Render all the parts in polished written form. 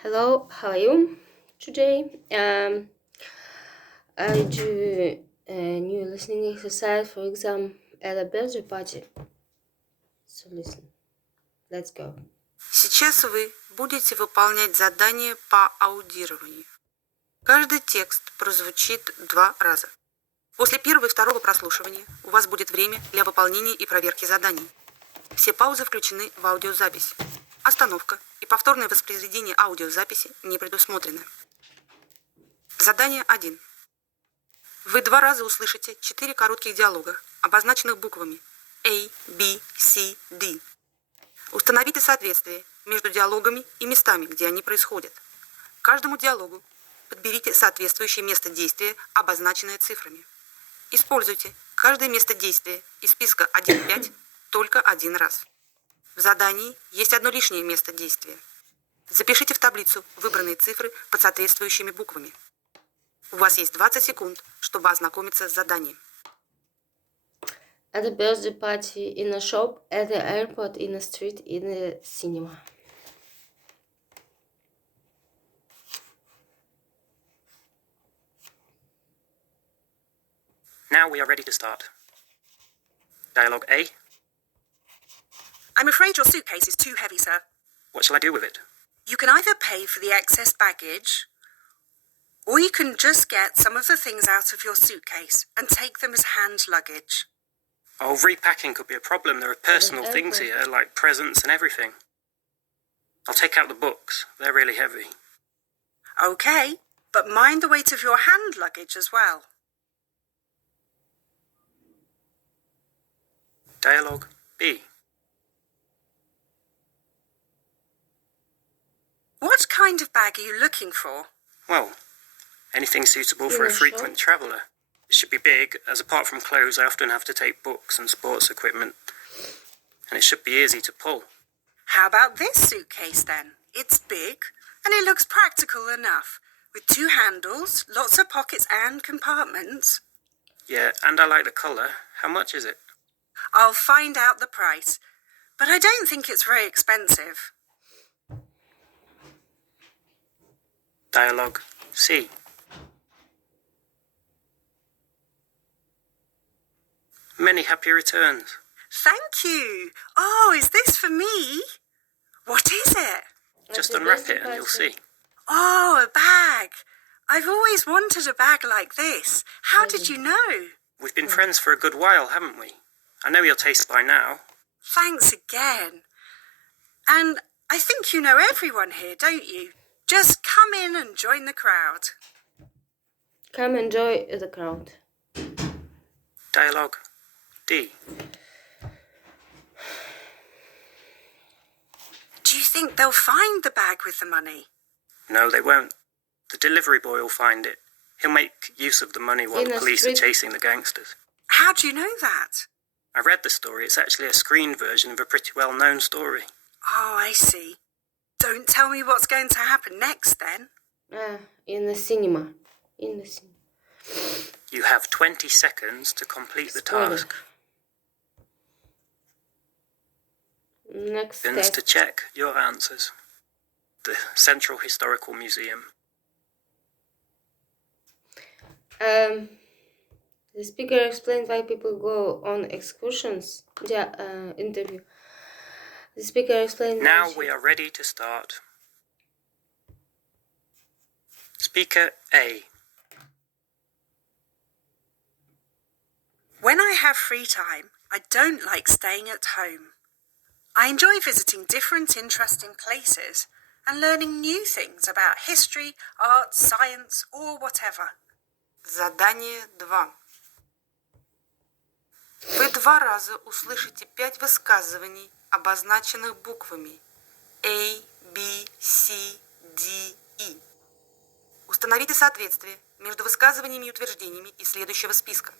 Hello, how are you today? I do a new listening exercise for exam at a birthday party. So listen, let's go. Сейчас вы будете выполнять задание по аудированию. Каждый текст прозвучит 2 раза. После первого и второго прослушивания у вас будет время для выполнения и проверки заданий. Все паузы включены в аудиозапись. Остановка и повторное воспроизведение аудиозаписи не предусмотрены. Задание 1. Вы 2 раза услышите 4 коротких диалога, обозначенных буквами A, B, C, D. Установите соответствие между диалогами и местами, где они происходят. Каждому диалогу подберите соответствующее место действия, обозначенное цифрами. Используйте каждое место действия из списка 1-5 только 1 раз. В задании есть одно лишнее место действия. Запишите в таблицу выбранные цифры под соответствующими буквами. У вас есть 20 секунд, чтобы ознакомиться с заданием. At a birthday party, in a shop, at the airport, in a street, in a cinema. Now we are ready to start. Dialogue A. I'm afraid your suitcase is too heavy, sir. What shall I do with it? You can either pay for the excess baggage, or you can just get some of the things out of your suitcase and take them as hand luggage. Oh, repacking could be a problem. There are personal things here, like presents and everything. I'll take out the books. They're really heavy. Okay, but mind the weight of your hand luggage as well. Dialogue B. What kind of bag are you looking for? Well, anything suitable for a frequent traveller. It should be big, as apart from clothes, I often have to take books and sports equipment. And it should be easy to pull. How about this suitcase then? It's big, and it looks practical enough, with 2 handles, lots of pockets and compartments. Yeah, and I like the colour. How much is it? I'll find out the price, but I don't think it's very expensive. Dialogue C. Many happy returns. Thank you. Oh, is this for me? What is it? Just unwrap it and you'll see. Oh, a bag. I've always wanted a bag like this. How did you know? We've been friends for a good while, haven't we? I know your taste by now. Thanks again. And I think you know everyone here, don't you? Just come in and join the crowd. Come enjoy the crowd. Dialogue D. Do you think they'll find the bag with the money? No, they won't. The delivery boy will find it. He'll make use of the money while the police are chasing the gangsters. How do you know that? I read the story. It's actually a screened version of a pretty well-known story. Oh, I see. Don't tell me what's going to happen next, then. In the cinema. You have 20 seconds to complete the task. Next Seconds step. to check your answers. The Central Historical Museum. The speaker explained why people go on excursions. Interview. The speaker explained. Now we are ready to start. Speaker A. When I have free time, I don't like staying at home. I enjoy visiting different interesting places and learning new things about history, art, science, or whatever. Задание 2. Вы 2 раза услышите 5 высказываний, обозначенных буквами A, B, C, D, E. Установите соответствие между высказываниями и утверждениями из следующего списка.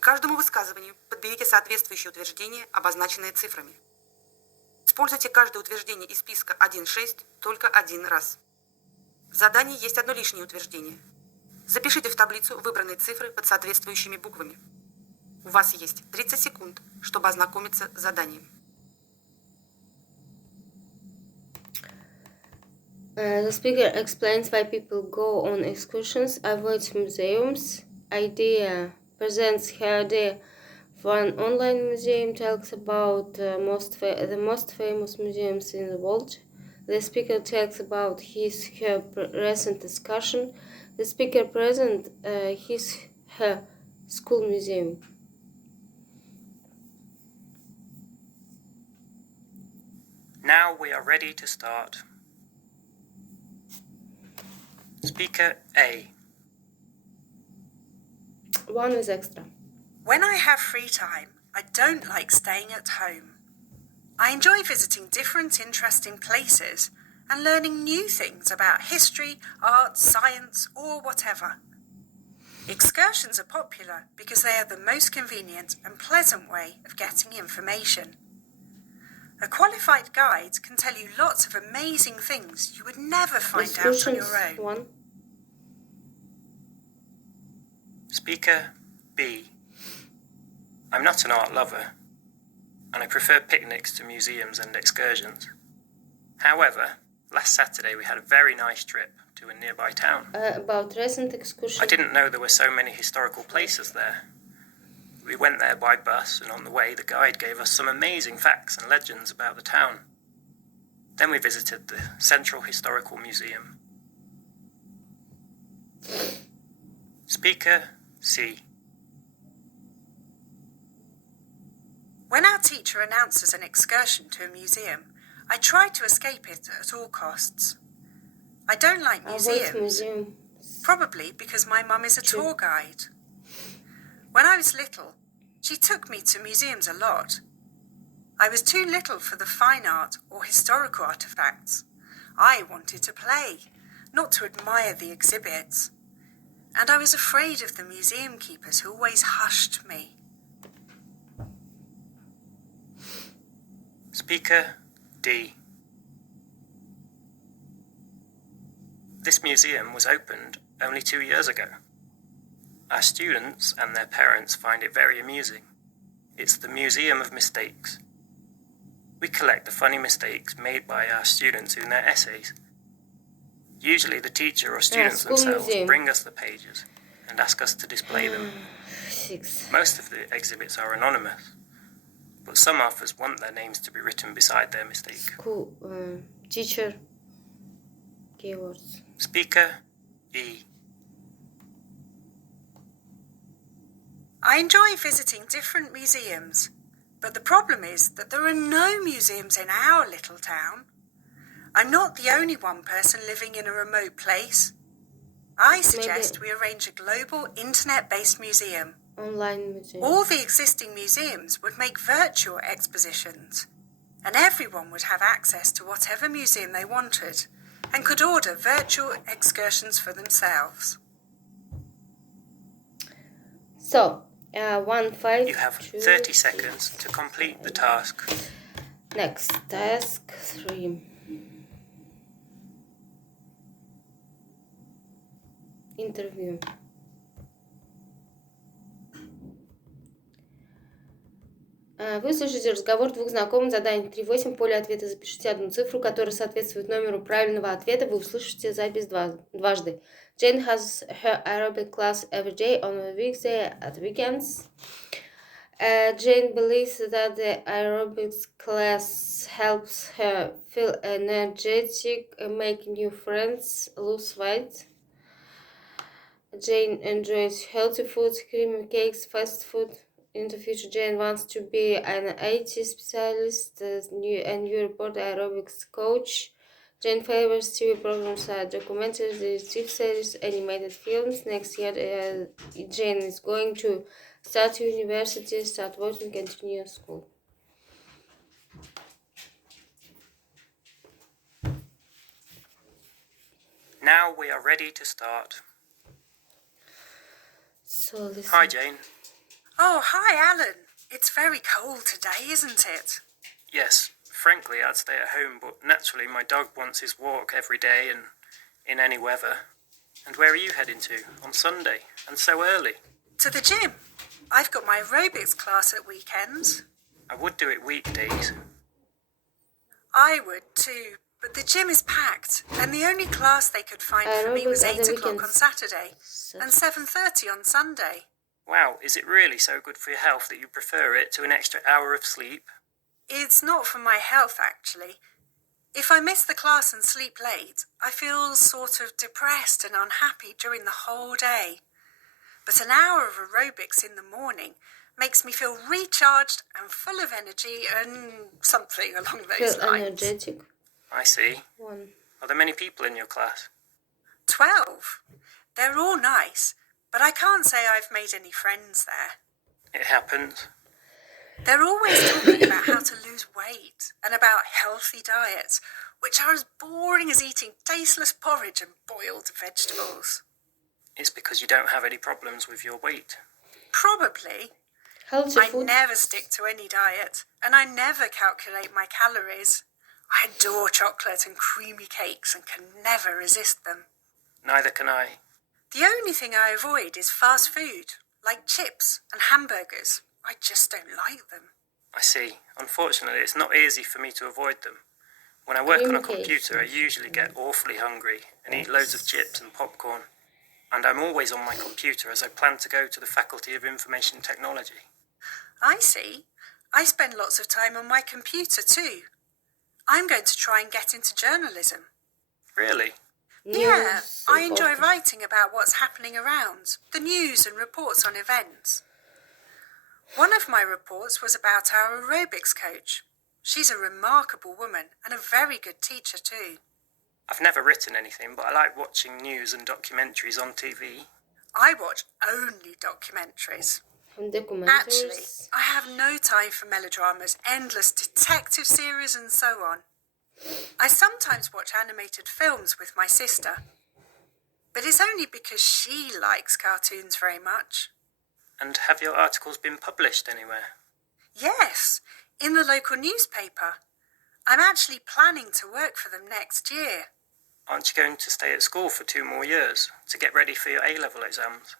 К каждому высказыванию подберите соответствующее утверждение, обозначенное цифрами. Используйте каждое утверждение из списка 1-6 только 1 раз. В задании есть одно лишнее утверждение. Запишите в таблицу выбранные цифры под соответствующими буквами. У вас есть 30 секунд, чтобы ознакомиться с заданием. The speaker explains why people go on excursions, avoids museums. Idea presents her idea for an online museum, tells about the most famous museums in the world. The speaker tells about her recent excursion. The speaker presents her school museum. Now we are ready to start. Speaker A. One is extra. When I have free time, I don't like staying at home. I enjoy visiting different interesting places and learning new things about history, art, science, or whatever. Excursions are popular because they are the most convenient and pleasant way of getting information. A qualified guide can tell you lots of amazing things you would never find out on your own. One. Speaker B. I'm not an art lover, and I prefer picnics to museums and excursions. However, last Saturday we had a very nice trip to a nearby town. About recent excursion. I didn't know there were so many historical places there. We went there by bus, and on the way the guide gave us some amazing facts and legends about the town. Then we visited the Central Historical Museum. Speaker C. When our teacher announces an excursion to a museum, I try to escape it at all costs. I don't like museums, probably because my mum is a tour guide. When I was little, she took me to museums a lot. I was too little for the fine art or historical artifacts. I wanted to play, not to admire the exhibits. And I was afraid of the museum keepers who always hushed me. Speaker D. This museum was opened only 2 years ago. Our students and their parents find it very amusing. It's the Museum of Mistakes. We collect the funny mistakes made by our students in their essays. Usually the teacher or students themselves bring us the pages and ask us to display them. 6. Most of the exhibits are anonymous, but some authors want their names to be written beside their mistake. School, teacher, keywords. Speaker E. I enjoy visiting different museums, but the problem is that there are no museums in our little town. I'm not the only one person living in a remote place. I suggest we arrange a global internet-based museum. Online museum. All the existing museums would make virtual expositions, and everyone would have access to whatever museum they wanted and could order virtual excursions for themselves. So, 1, 5, You have 2, 30 seconds to complete the task. Next, task 3. Интервью. Вы слышите разговор двух знакомых. Задание 3.8. Поле ответа запишите одну цифру, которая соответствует номеру правильного ответа. Вы услышите запись дважды. Jane has her aerobic class every day on a weekday at weekends. Jane believes that the aerobics class helps her feel energetic, make new friends, lose weight. Jane enjoys healthy food, creamy cakes, fast food. In the future, Jane wants to be an IT specialist, a new report aerobics coach. Jane favors TV programs, documentaries, detective series, animated films. Next year, Jane is going to start university, start working, continue school. Now we are ready to start. So listen. Hi, Jane. Oh, hi, Alan. It's very cold today, isn't it? Yes, frankly, I'd stay at home, but naturally my dog wants his walk every day and in any weather. And where are you heading to on Sunday, and so early? To the gym. I've got my aerobics class at weekends. I would do it weekdays. I would too, But the gym is packed, and the only class they could find for me was 8 o'clock on Saturday and 7:30 on Sunday. Wow, is it really so good for your health that you prefer it to an extra hour of sleep? It's not for my health, actually. If I miss the class and sleep late, I feel sort of depressed and unhappy during the whole day. But an hour of aerobics in the morning makes me feel recharged and full of energy and something along those Feel lines. energetic. I see. One. Are there many people in your class? 12. They're all nice, but I can't say I've made any friends there. It happens. They're always talking about how to lose weight and about healthy diets, which are as boring as eating tasteless porridge and boiled vegetables. It's because you don't have any problems with your weight. Probably. Healthy I food. never stick to any diet, and I never calculate my calories. I adore chocolate and creamy cakes and can never resist them. Neither can I. The only thing I avoid is fast food, like chips and hamburgers. I just don't like them. I see. Unfortunately, it's not easy for me to avoid them. When I work on a Cream computer, I usually get awfully hungry and eat loads of chips and popcorn. And I'm always on my computer as I plan to go to the Faculty of Information Technology. I see. I spend lots of time on my computer too. I'm going to try and get into journalism. Really? Yeah, News I enjoy reporting. writing about what's happening around, the news and reports on events. One of my reports was about our aerobics coach. She's a remarkable woman and a very good teacher too. I've never written anything, but I like watching news and documentaries on TV. I watch only documentaries. Documentaries. Actually, I have no time for melodramas, endless detective series and so on. I sometimes watch animated films with my sister. But it's only because she likes cartoons very much. And have your articles been published anywhere? Yes, in the local newspaper. I'm actually planning to work for them next year. Aren't you going to stay at school for 2 more years to get ready for your A-level exams?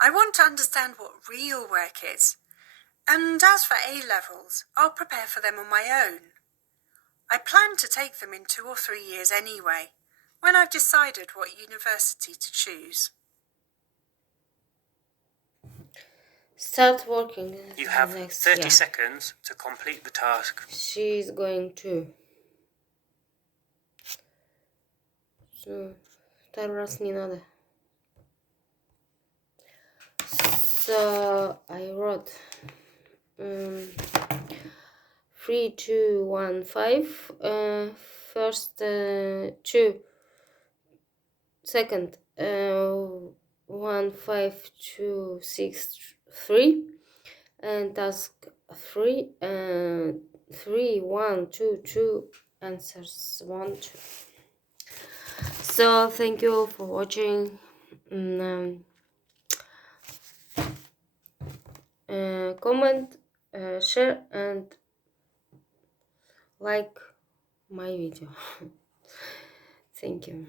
I want to understand what real work is. And as for A-levels, I'll prepare for them on my own. I plan to take them in 2 or 3 years anyway, when I've decided what university to choose. Start working. You have next 30 year. seconds to complete the task. She's going to. Второй раз не надо. So I wrote 3, 2, 1, 5. First 2. Second 1, 5, 2, 6, 3. And task 3. 3, 1, 2, 2. Answers 1, 2. So thank you for watching. Comment, share and like my video. Thank you.